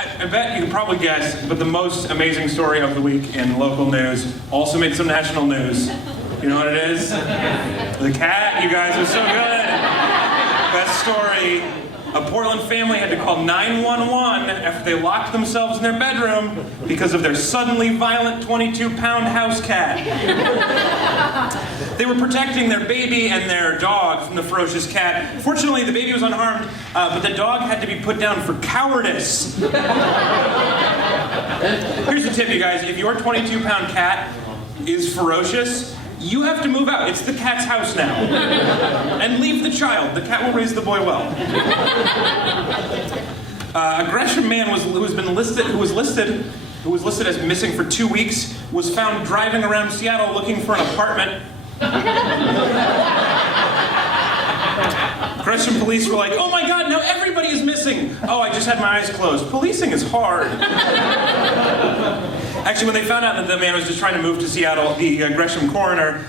I bet you can probably guess, but the most amazing story of the week in local news also made some national news. You know what it is? The cat, you guys are so good. Best story. A Portland family had to call 911 after they locked themselves in their bedroom because of their suddenly violent 22-pound house cat. They were protecting their baby and their dog from the ferocious cat. Fortunately, the baby was unharmed, but the dog had to be put down for cowardice. Here's the tip, you guys. If your 22-pound cat is ferocious, you have to move out. It's the cat's house now. And leave the child. The cat will raise the boy well. A Gresham man who was listed as missing for 2 weeks was found driving around Seattle looking for an apartment. Gresham police were like, "Oh my God, now everybody is missing." "Oh, I just had my eyes closed." Policing is hard. Actually, when they found out that the man was just trying to move to Seattle, the Gresham coroner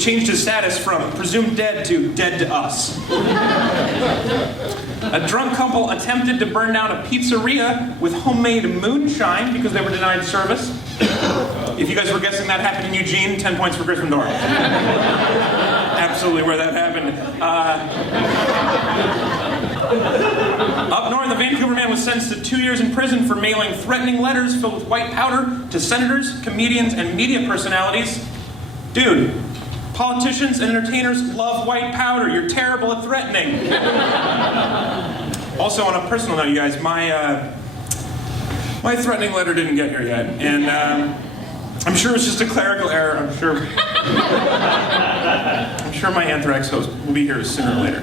changed his status from presumed dead to dead to us. A drunk couple attempted to burn down a pizzeria with homemade moonshine because they were denied service. If you guys were guessing that happened in Eugene, 10 points for Gryffindor. Absolutely where that happened. Up north, a Vancouver man was sentenced to 2 years in prison for mailing threatening letters filled with white powder to senators, comedians, and media personalities. Dude, politicians and entertainers love white powder. You're terrible at threatening. Also, on a personal note, you guys, my threatening letter didn't get here yet, and I'm sure it's just a clerical error. I'm sure my anthrax host will be here sooner or later.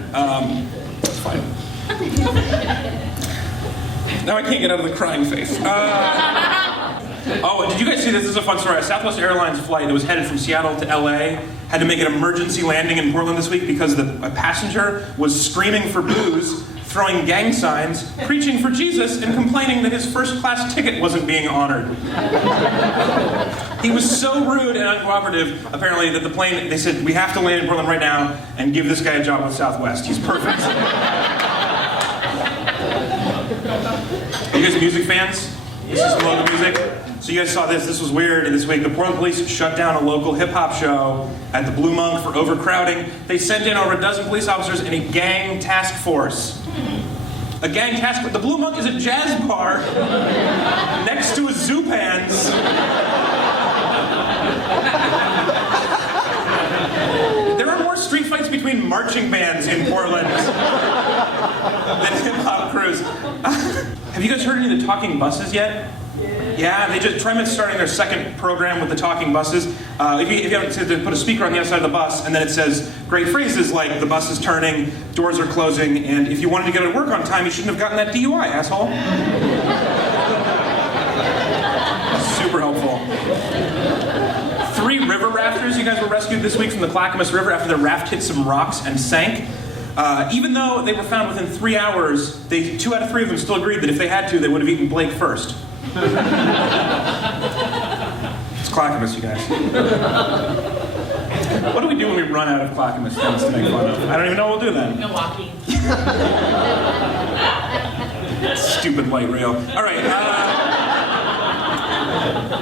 It's fine. Now I can't get out of the crying face. Oh, did you guys see this? This is a fun story. A Southwest Airlines flight that was headed from Seattle to LA had to make an emergency landing in Portland this week because a passenger was screaming for booze, throwing gang signs, preaching for Jesus, and complaining that his first-class ticket wasn't being honored. He was so rude and uncooperative, apparently, that the plane, they said, "We have to land in Portland right now and give this guy a job with Southwest. He's perfect." Are you guys music fans? This is some local music. So you guys saw this. This was weird. This week, the Portland police shut down a local hip-hop show at the Blue Monk for overcrowding. They sent in over a dozen police officers and a gang task force. A gang task force. The Blue Monk is a jazz bar next to a Zupans. There are more street fights between marching bands in Portland than hip-hop crews. Have you guys heard any of the talking buses yet? Yeah, TriMet's starting their second program with the talking buses. If you haven't, they put a speaker on the outside of the bus, and then it says great phrases like "the bus is turning," "doors are closing," and "if you wanted to get to work on time, you shouldn't have gotten that DUI, asshole." Super helpful. 3 river rafters, you guys, were rescued this week from the Clackamas River after their raft hit some rocks and sank. Even though they were found within 3 hours, 2 out of 3 of them still agreed that if they had to, they would have eaten Blake first. It's Clackamas, you guys. What do we do when we run out of Clackamas things to make fun of? I don't even know what we'll do then. Milwaukee. Stupid light rail. All right.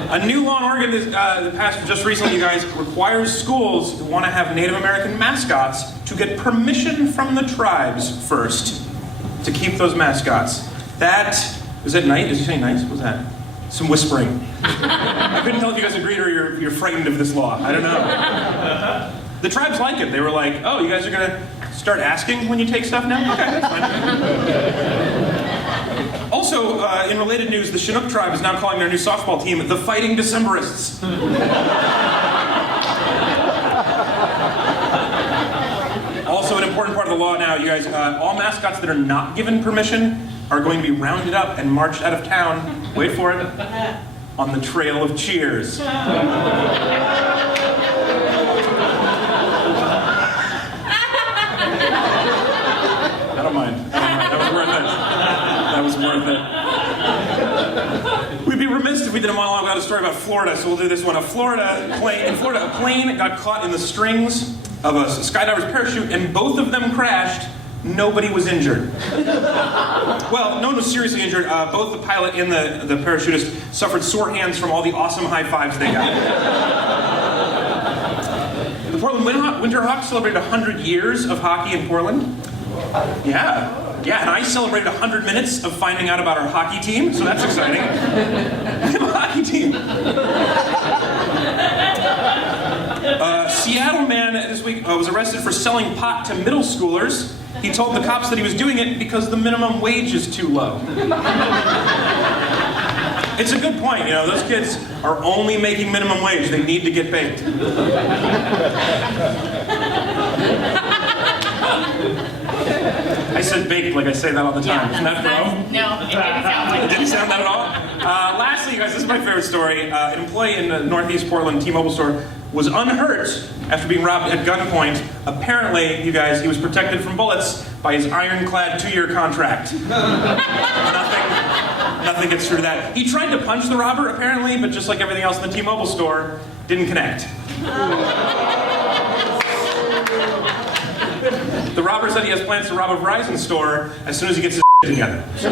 A new law in Oregon that passed just recently, you guys, requires schools that want to have Native American mascots to get permission from the tribes first to keep those mascots. Is it night? Is he saying nice? What was that? Some whispering. I couldn't tell if you guys agreed or you're frightened of this law. I don't know. The tribes like it. They were like, "Oh, you guys are going to start asking when you take stuff now?" Okay, that's fine. Also, in related news, the Chinook tribe is now calling their new softball team the Fighting Decemberists. Also, an important part of the law now, you guys, all mascots that are not given permission are going to be rounded up and marched out of town, wait for it, on the Trail of Cheers. I don't mind. That was worth it. That was worth it. We'd be remiss if we did a monologue without a story about Florida, so we'll do this one. In Florida, a plane got caught in the strings of a skydiver's parachute, and both of them crashed Nobody was injured. Well, no one was seriously injured. Both the pilot and the parachutist suffered sore hands from all the awesome high fives they got. The Portland Winterhawks celebrated 100 years of hockey in Portland. Yeah, and I celebrated 100 minutes of finding out about our hockey team, so that's exciting. We have a hockey team. Seattle man this week was arrested for selling pot to middle schoolers. He told the cops that he was doing it because the minimum wage is too low. It's a good point, you know, those kids are only making minimum wage. They need to get baked. I said baked like I say that all the time. Isn't that bro? No, it didn't sound like It didn't sound that at all? Lastly, you guys, this is my favorite story. An employee in the Northeast Portland T-Mobile store was unhurt after being robbed at gunpoint. Apparently, you guys, he was protected from bullets by his ironclad 2-year contract. Nothing gets through that. He tried to punch the robber, apparently, but just like everything else in the T-Mobile store, didn't connect. The robber said he has plans to rob a Verizon store as soon as he gets his together. So.